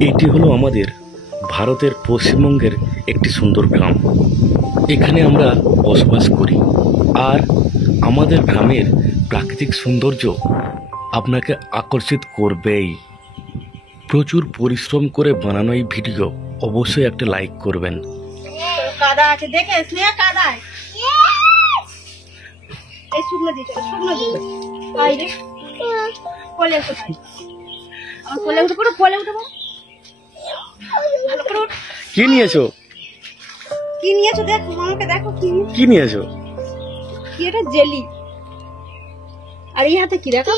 এটি হলো আমাদের ভারতের পশ্চিমবঙ্গের একটি সুন্দর গ্রাম। এখানে আমরা বসবাস করি, আর আমাদের গ্রামের প্রাকৃতিক সৌন্দর্য আপনাকে আকর্ষিত করবেই। প্রচুর পরিশ্রম করে বানানো এই ভিডিও অবশ্যই একটা লাইক করবেন। কাদা আছে দেখে স্নেহা কাদায় এই শুকনো দিতে আই রে কোলে উঠে আমার কোলে উঠে পুরো কোলে উঠে ভালো করে উঠ। কি নিয়েছো? কি নিয়েছো দেখো মামাকে দেখো কি নিয়েছো? কি এটা জেলি। আর এই হাতে কি রাখো?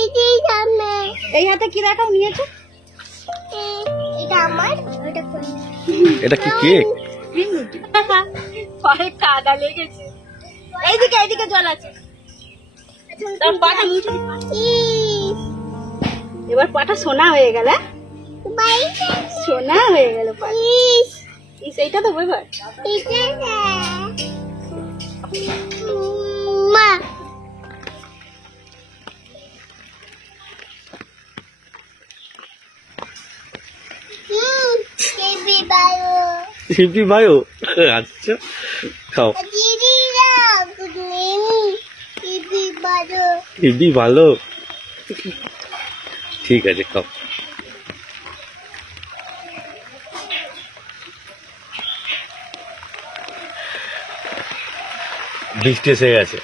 এই হাতে কি রাখো নিয়েছো? এটা আমার এটা কোন? এটা কি কেক? পরে কাদা লেগেছে। এইদিকে জল আছে। তার পাটা মুছে এবার পাটা সোনা হয়ে গেল। সোনা হয়ে গেল পাটা। এইটা তো এবার মা হিপি বায়ো। আচ্ছা খাও। হিপি ভালো, ঠিক আছে খাও। বৃষ্টি এসে গেছে।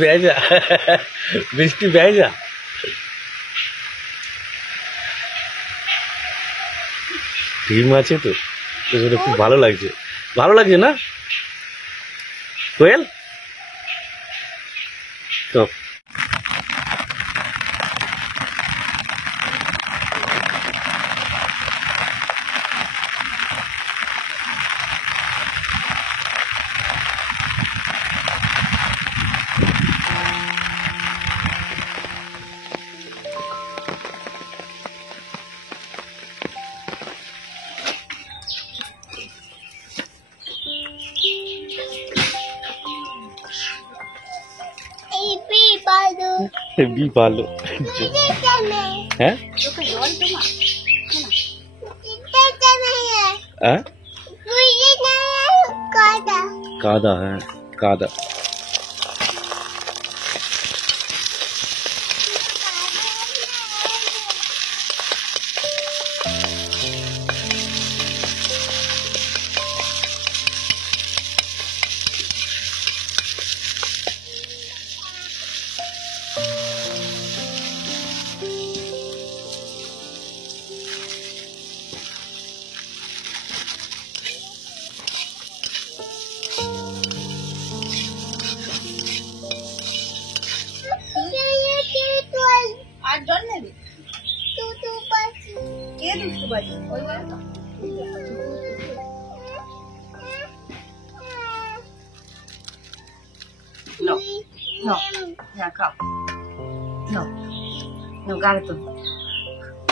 ভেজা বৃষ্টি ভেজা। ডিম আছে তো, খুব ভালো লাগছে। ভালো লাগছে না কোয়েল? তো হেবি ভালো। হ্যাঁ কাদা, হ্যাঁ কাদা। আর জল নেবে কে দুষ্টু বাড়ি ওই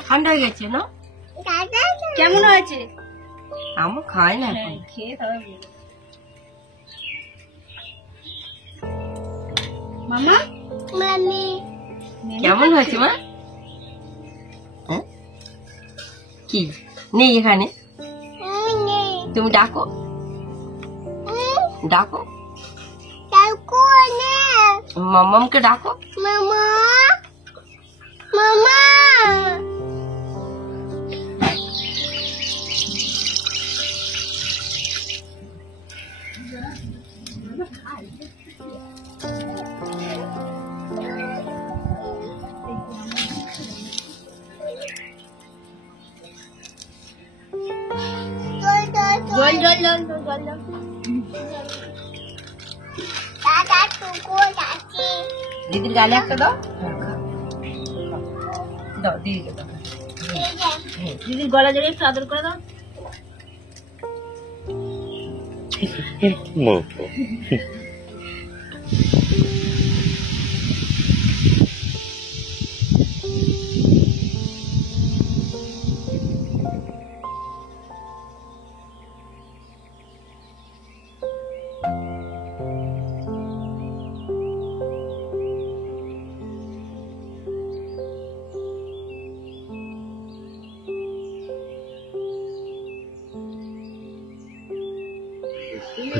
ঠান্ডা হয়ে গেছে না? কেমন হয়েছে? আমি খাই না খেয়ে তবে মামা কেমন হয়েছে মা? কি নেই এখানে? তুমি ডাকো ডাকো মামামকে ডাকো। মামা মামা জল দিদির গালে একটা দাও দাও দিদিকে দাও। দিদির গলা জড়িয়ে একটু আদর করে দাও।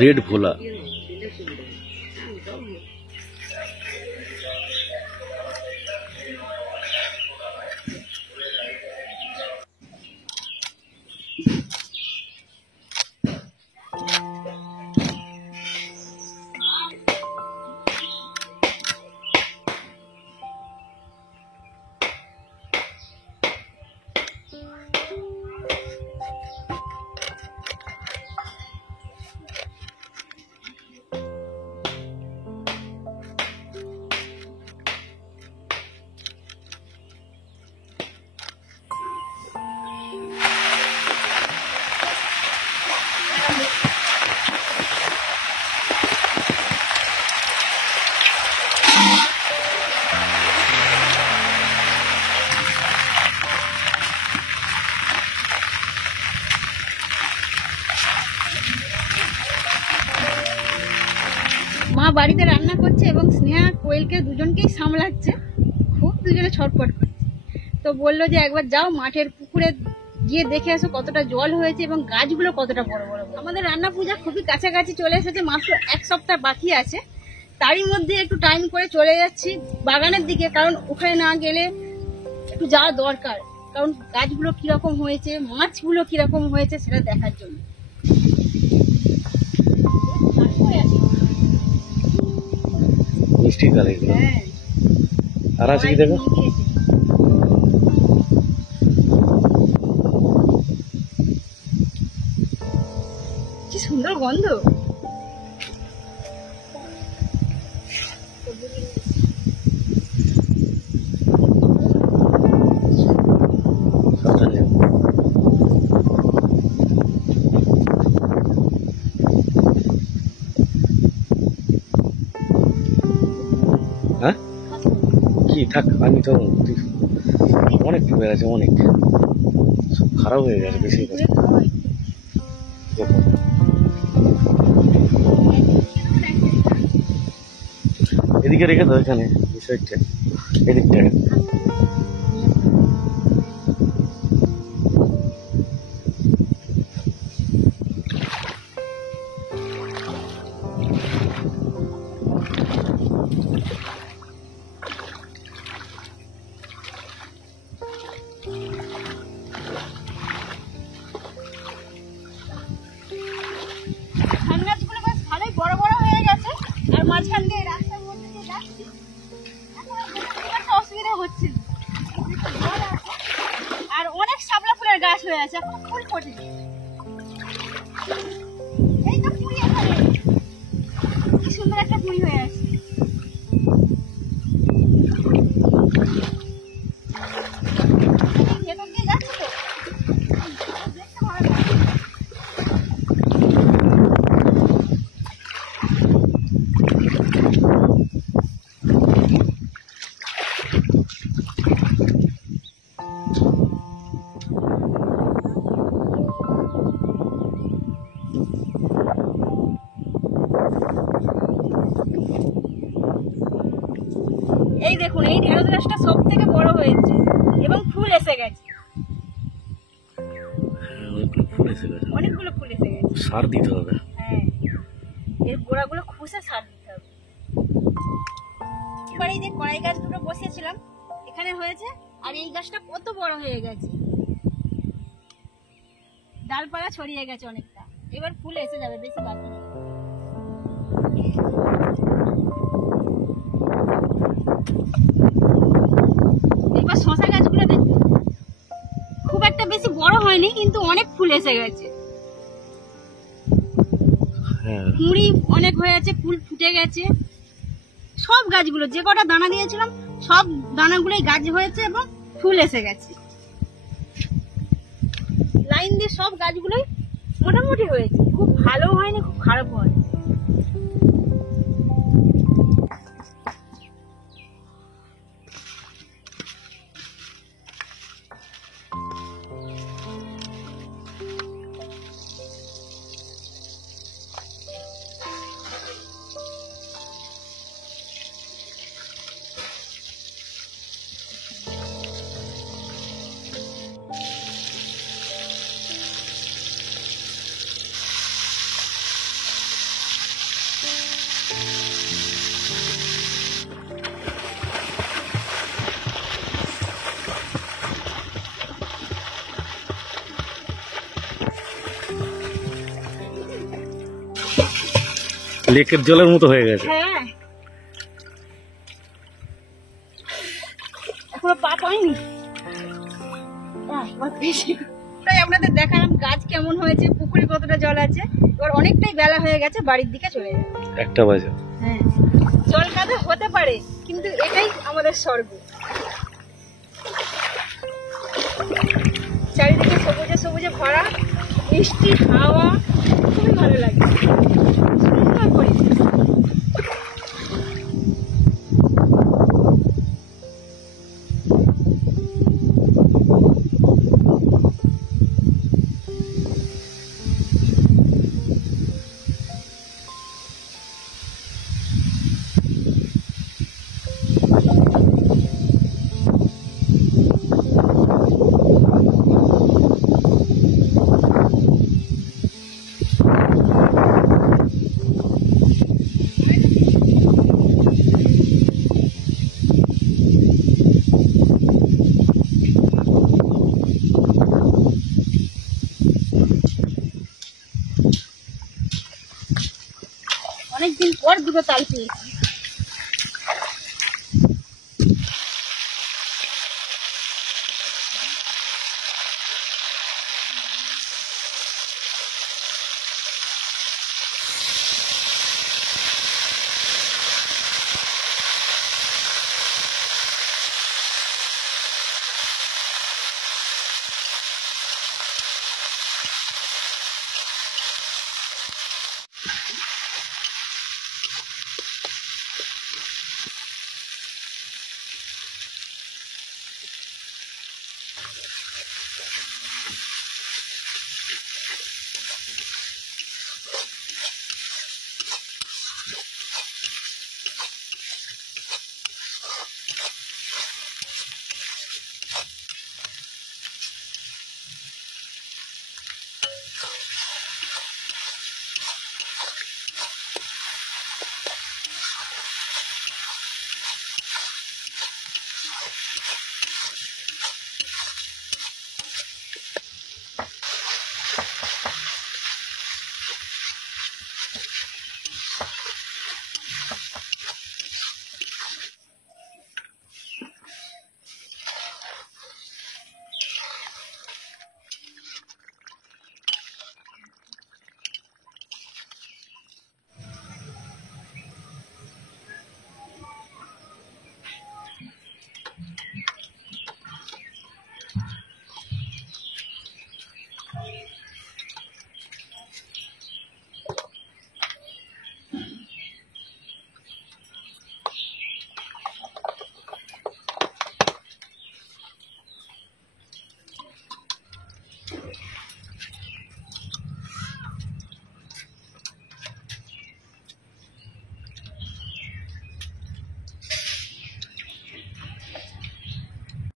রেড ভোলা। মা বাড়িতে রান্না করছে এবং স্নেহা কোয়েলকে দুজনকেই সামলাচ্ছে, খুব দুজনে ছটফট করছে। তো বললো যে একবার যাও মাঠের পুকুরে গিয়ে দেখে আসো কতটা জল হয়েছে এবং গাছগুলো কতটা বড় বড়। আমাদের রান্না পূজা খুবই কাছাকাছি চলে এসেছে, মাত্র 1 সপ্তাহ বাকি আছে। তারই মধ্যে একটু টাইম করে চলে যাচ্ছি বাগানের দিকে, কারণ ওখানে না গেলে একটু যাওয়া দরকার, কারণ গাছগুলো কিরকম হয়েছে, মাছগুলো কিরকম হয়েছে সেটা দেখার জন্য। মিষ্টি কাল এগুলো। হ্যাঁ, আর আছে কি দেখো, কি সুন্দর গন্ধ। সাবধানে। হ্যাঁ কি থাক, আমি তো অনেক ডুবে গেছে, অনেক সব খারাপ হয়ে গেছে বেশি। দেখো এদিকে রেখে দাও, এখানে বিষয়টা এদিকটায়। ধান গাছগুলো বেশ ভালোই বড় বড় হয়ে গেছে, আর মাঝখান দিয়ে রাস্তার মধ্যে দিয়ে যাচ্ছি, এখন আর খুব একটা অসুবিধা হচ্ছে না। জল আছে, আর অনেক শাপলা ফুলের গাছ হয়ে আছে, এখন ফুল ফোটে। এই তো কুড়ি, এখানে কি সুন্দর একটা কুড়ি হয়ে আছে। ভেতর দিয়ে যাচ্ছি তো, দেখতে ভালো লাগে। এই দেখুন, এই ঢেঁড়স গাছটা সব থেকে বড় হয়েছে এবং ফুল এসে গেছে, অনেকগুলো ফুল এসে গেছে, অনেকগুলো ফুল এসে গেছে। সার দিতে হবে। হ্যাঁ, এর গোড়াগুলো খুশে সার দিতে হবে। এবার এই যে কড়াই গাছ দুটো বসিয়েছিলাম এখানে হয়েছে, আর এই গাছটা কত বড় হয়ে গেছে, ডালপালা ছড়িয়ে গেছে অনেকটা। এবার ফুল এসে যাবে, বেশি বাকি নেই। এবার শশা গাছগুলো দেখুন, খুব একটা বেশি বড় হয়নি কিন্তু অনেক ফুল এসে গেছে। হ্যাঁ কুঁড়ি অনেক হয়েছে, ফুল ফুটে গেছে। সব গাছগুলো যে কটা দানা দিয়েছিলাম সব দানাগুলোই গাছ হয়েছে এবং ফুল এসে গেছে। লাইন দিয়ে সব গাছগুলোই মোটামুটি হয়েছে, খুব ভালো হয়নি, খুব খারাপ হয়নি। লেকের জলের মতো হয়ে গেছে। হ্যাঁ, এখনো পা পাইনি। এবার পেয়েছি। তাই আপনাদের দেখালাম গাছ কেমন হয়েছে, পুকুরে কতটা জল আছে। এবার অনেকটাই বেলা হয়ে গেছে, বাড়ির দিকে চলে যাবে। 1টা বাজে। হ্যাঁ, জল কাদা হতে পারে, কিন্তু এটাই আমাদের স্বর্গ। চারিদিকে সবুজে সবুজে ভরা, মিষ্টি হাওয়া, খুবই ভালো লাগে, সুন্দর পরিবেশ। অনেকদিন পর দুটো তাল পেয়েছি।